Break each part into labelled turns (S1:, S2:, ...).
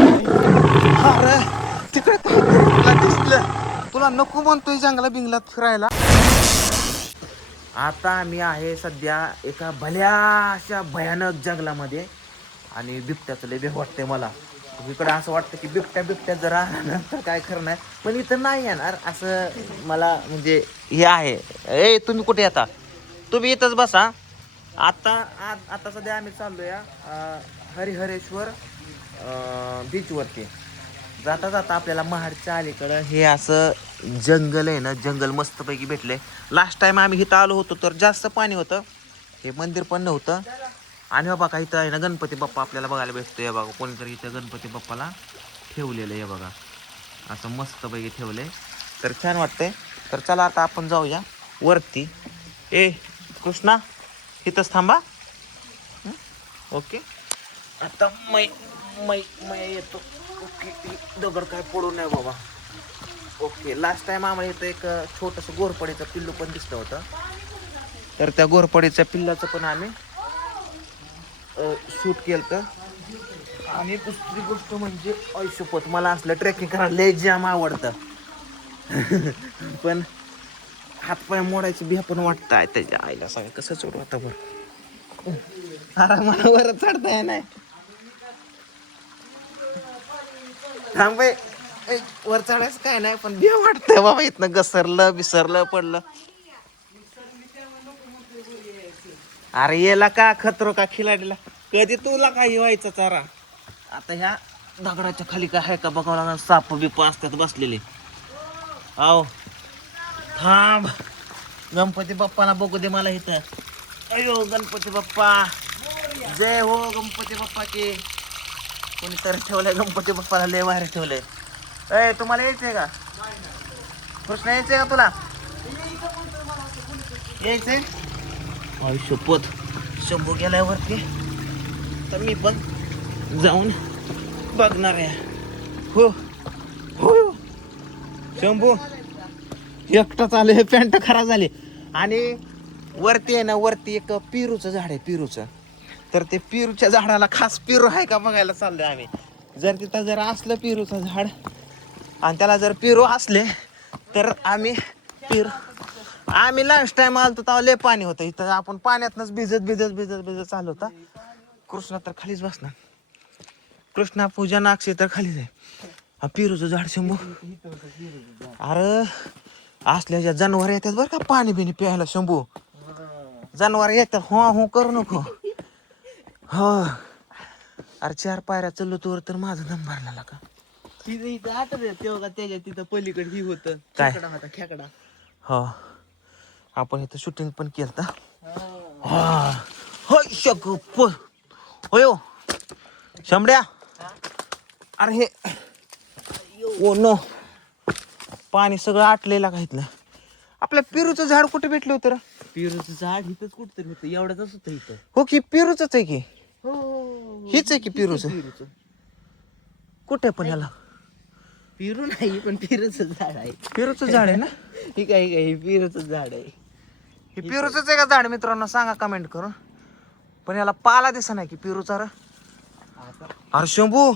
S1: अरे तिकडे तुला दिसलं. तुला नको म्हणतोय जंगला बिंगलात फिरायला. आता आम्ही आहे सध्या एका भल्या अशा भयानक जंगलामध्ये आणि बिबट्याचं लय भेट वाटतंय मला. इकडं असं वाटतं की बिबट्या बिबट्या जरा नंतर काय खरं नाही पण इथं नाही येणार असं मला म्हणजे हे आहे. ए तुम्ही कुठे येता तुम्ही इथंच बसा. आता आ- आता सध्या आम्ही चाललोया हरिहरेश्वर बीचवरती जाता जाता आपल्याला महाडच्या अलीकडं हे असं जंगल आहे ना जंगल मस्तपैकी भेटले लास्ट टाइम आम्ही इथं आलो होतो तर जास्त पाणी होतं. हे मंदिर पण नव्हतं. आणि बाबा का इथं आहे ना गणपती बाप्पा आपल्याला बघायला भेटतो या बघा कोणीतरी इथं गणपती बाप्पाला ठेवलेलं आहे बघा. असं मस्तपैकी ठेवलंय. तर छान वाटतंय. तर चला आता आपण जाऊया वरती. ए कृष्णा इथंच थांबा. ओके. आता मै मै मै येतो. ओके दगड काय पडू नये बाबा. ओके लास्ट टाईम आम्हाला इथं एक छोटंसं गोरपडीचं पिल्लू पण दिसलं होतं. तर त्या गोरपडीच्या पिल्लाचं पण आम्ही शूट केलं तर आणि दुसरी गोष्ट म्हणजे ऐशोपत मला असलं ट्रेकिंग करायला लय जाम आवडतं. पण हातपाय मोडायची बी पण वाटतं. आहे त्याच्या आईला सांग कसं चोट होता बरं. मला वर चढता नाही थांब वर चढायचं काय नाही पण भ्या वाटतंय बाबा इथनं घसरलं बिसरलं पडलं. अरे येला का खतरो का खिलाडीला? कधी तुला काही व्हायचं चारा आता ह्या दगडाच्या खाली काय आहे का बघावं लागणार? साप बिप असतात बसलेले. आओ थांब. गणपती बाप्पाला बघू दे मला इथं. अयो गणपती बाप्पा. जय हो गणपती बाप्पा की कोणीतरी ठेवलंय गणपती बाप्पाला लय बाहेर ठेवलंय. ए तुम्हाला यायचंय का? कृष्ण यायचंय का तुला? यायचंय? आयुष्यपत शंभू गेलाय वरती. तर मी पण जाऊन बघणार आहे. हो. हो. शंभू एकटाच आले पॅन्ट खराब झाली. आणि वरती आहे ना वरती एक पिरूचं झाड आहे पिरूचं. तर ते पिरूच्या झाडाला खास पिरू आहे का बघायला चाललोय आम्ही. जर तिथं जर असलं पिरूचं झाड आणि त्याला जर पिरू असले तर आम्ही पिरू आम्ही लास्ट टाइम आलतो तेव्हा लय पाणी होतं. इथं आपण पाण्यातनंच भिजत भिजत भिजत भिजत चालू होता. कृष्णा तर खालीच बसणार. कृष्णा पूजा नाक्षी तर खालीच आहे. हा पिरूचं झाड शंभू. अरे असल्या ज्या जनावर येतात बरं का पाणी बिणी प्यायला शंभू. जनावर येतात हो हो करू नको. हो. अरे चार पायऱ्या चललो तोवर तर माझा दम भरला का?
S2: तिथं इथं आठवत तेव्हा त्याच्या तिथं पलीकडे ही होतं.
S1: काय?
S2: खेकडा होता खेकडा.
S1: हो. आपण इथं शूटिंग पण केलं हा? होय शगप होय हो. शंभड्या अरे हे. Oh no. पाणी सगळं आटलेलं का इथलं? आपल्या पेरूचं झाड कुठे भेटलं होतं रे?
S2: पेरूचं झाड इथंच कुठतरी होतं एवढंच होतं इथं.
S1: हो की पेरूच आहे की. हीच आहे की पेरूचं?
S2: पेरूचं.
S1: कुठे पण याला
S2: पेरू नाही पण पेरूचं झाड आहे.
S1: पेरूचं झाड आहे ना?
S2: ही काय काय हे पेरूचं झाड आहे.
S1: हे पेरूच आहे का झाड? मित्रांनो सांगा कमेंट करून. पण याला पाला दिसा नाही की पेरूचा रे.
S2: आता.
S1: अरे शंभू!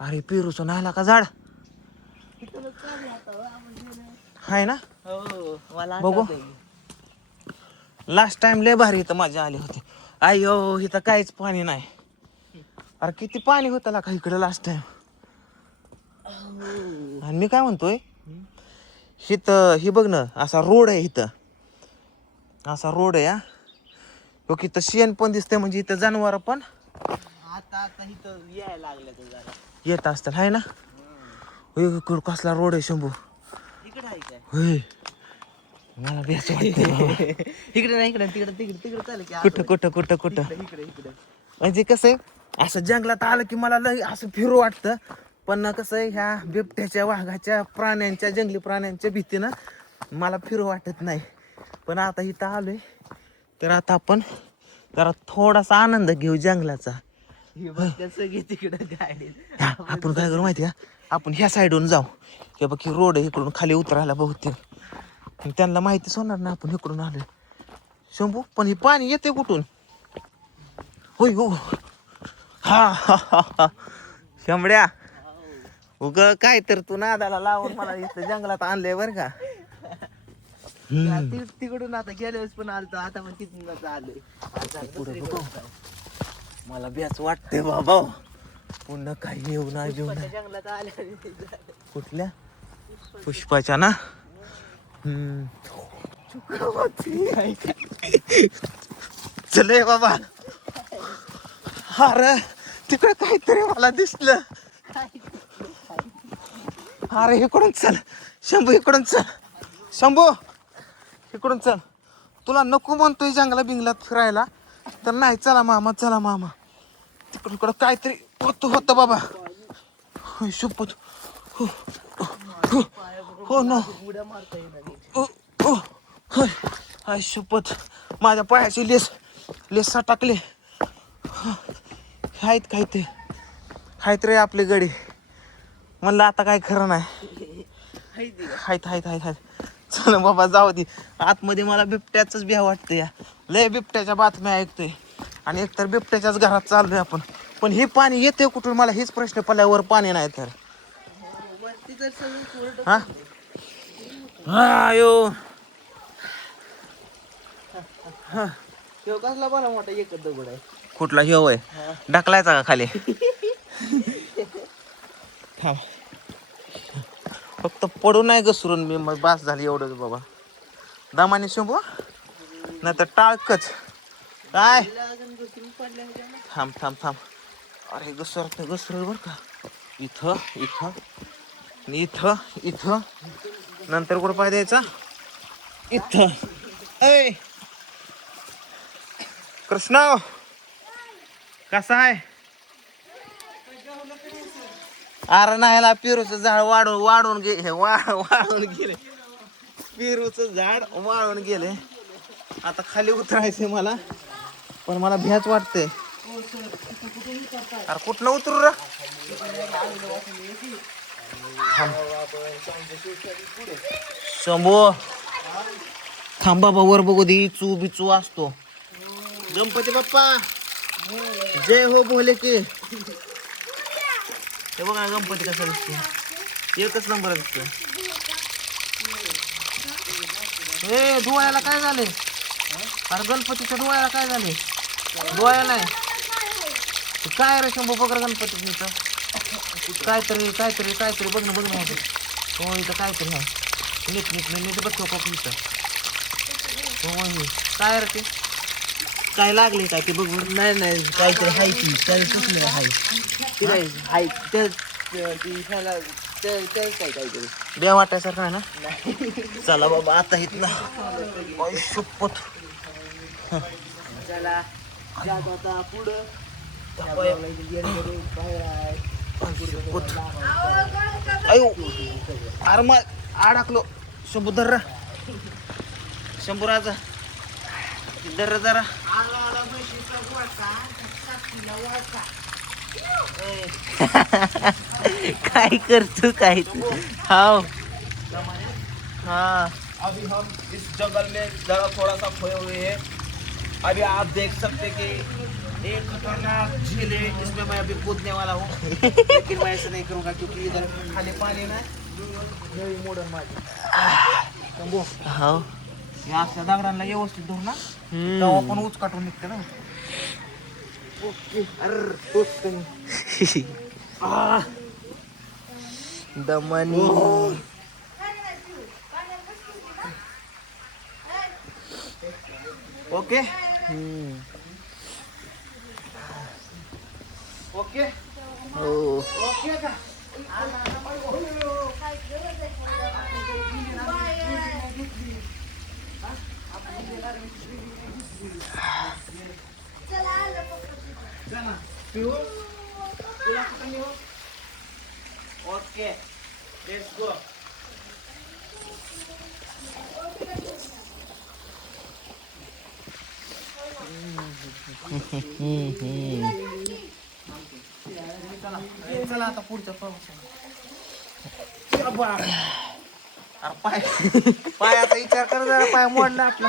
S1: अरे पेरूचं नाही का झाड? आहे ना?
S2: हो मला
S1: बघू.
S2: आठवतंय.
S1: लास्ट टाइम लय भारी इथं मजा आली होती. अय्यो इथं काहीच पाणी नाही. अरे किती पाणी होतं का इकडे लास्ट टाइम आणि मी काय म्हणतोय? इथं ही बघ ना असा रोड आहे इथं. असा रोड आहे हा. हो की इथं शेण पण दिसतंय म्हणजे इथं जनावर पण.
S2: आता आता इथं यायला लागलं जरा.
S1: येत असतात हाय ना? कसला रोड आहे शंभू?
S2: इकडे
S1: मला बेस
S2: इकडे नाही इकडे तिकडे तिकडे तिकडे चालेल की
S1: कुठं कुठं कुठं कुठं?
S2: इकडे इकडे इकडे.
S1: म्हणजे कसं आहे असं जंगलात आलं की मला लय असं फिरू वाटतं. पण कसं आहे ह्या बिबट्याच्या वाघाच्या प्राण्यांच्या जंगली प्राण्यांच्या भीतीनं मला फिरू वाटत नाही. पण आता इथं आलोय तर आता आपण जरा थोडासा आनंद घेऊ जंगलाचा. आपण काय करू माहिती का? आपण ह्या साईडून जाऊ. हे बघ रोड इकडून खाली उतरायला बहुतेक. त्यांना माहितीच होणार ना आपण इकडून आलोय. शंभू पण हे पाणी येते कुठून? होय हो. हा हा, हा. शंभड्या उग काय तर तू नादाला लावून मला इथं जंगलात आणलंय बर का.
S2: ती- तिकडून आता गेल्या वेळेस पण आलतो आता पण आलोय. आता गोष्ट आहे.
S1: मला बेच वाटते बाबा. पुन्हा काही येऊ ना
S2: जंगलात आल्या
S1: कुठल्या? पुष्पाच्या ना? चले बाबा. अरे तिकडे काहीतरी मला दिसलं. अरे इकडून चल. शंभू इकडून चल. शंभू इकडून चल. तुला नको म्हणतोय जंगला बिंगलात फिरायला. तर नाही चला मामा चला मामा. तिकडून इकडं काहीतरी होतं होतं बाबा. होय, शपथ हो. हो, हो. हो, ना.
S2: उड्या मारता येणार
S1: शपथ माझ्या पायाची लेस लेसा टाकले आहेत काय ते आहेत रे आपले गडी. म्हणलं आता काय खरं नाही. आहेत आहेत आहेत आहेत चल बाबा जाऊ दे. आतमध्ये मला बिबट्याच भ्या वाटतं या. लय बिबट्याच्या बातम्या ऐकतोय. आणि एकतर बिबट्याच्याच घरात चाललोय आपण. पण हे पाणी येते कुठून? मला हेच प्रश्न पडल्यावर पाणी नाही तर. हा? हा यो
S2: ठेव कसला बरा मोठा एकच दगड आहे.
S1: कुठला ह्यो आहे ढकलायचा का खाली? थांब. फक्त पडू नाही घसरून मी मग बास झाली एवढंच बाबा. दमाने शंभू? नाही तर टाळकच. काय. थांब थांब थांब. अरे घसरत घसर बर का. इथं इथं इथं इथं. नंतर कुठं पाय द्यायचा? इथं. ऐ! कृष्णा! कसा आहे? अरे नाही पेरूचं झाड वाढून वाढून गे हे वाढून गेले. पेरूचं झाड वाळून गेले. आता खाली उतरायचंय मला. पण मला भ्याच वाटते अरे कुठनं उतरू रा? शंभो. थांब बाबा वर बघू दे चू बिचू असतो. गणपती बाप्पा जय हो बोले की. हे बघा गणपती कसा दिसतो एकच नंबर दिसतो हे डोळ्याला काय झाले अरे गणपतीच्या डोळ्याला काय झाले डोळ्याला काय रे शंभू बघ गणपती तुमचं काहीतरी काहीतरी काहीतरी. बघ ना बघ ना इथं. हो इथं काहीतरी आहे. नीट नीट नीट नीट बघतो का इथं हो हे काय रे ते? काय लागले काय ते बघ.
S2: नाही नाही काहीतरी हाय की त्याला सुचलं हाय ती नाही हाय त्या ती ह्याला काय काहीतरी.
S1: बे वाटायसारखं आहे ना? चला बाबा आता इथं ना शपथ.
S2: चला जात आता पुढं.
S1: शपथ अयो अरे मग अडकलो शंभू धर रे. शंभू राजा. धर रे जरा. काय करतो काय हाव. हाँ.
S3: अभी हम इस जंगल में जरा थोड़ा सा खोए हुए हैं। अभी आप देख सकते कि
S1: एक खतरनाक झील है जिसमें मैं अभी कूदने वाला हूँ। लेकिन मैं ऐसा नहीं करूँगा क्योंकि इधर खाली पानी ना नवी मोडन
S2: हो।
S1: या अशा दगडांना व्यवस्थित धरून ना। तेव्हा पण उच काटून निघते ना। ओके अर तोच
S2: दमनी
S1: ओके
S2: हम्म.
S1: ओके?
S2: हो.
S1: ओके का? ओके. लेट्स गो चला आता पुढच्या प्रवासाला पाय पायाचा विचार कर जरा पाय मोडला आपला.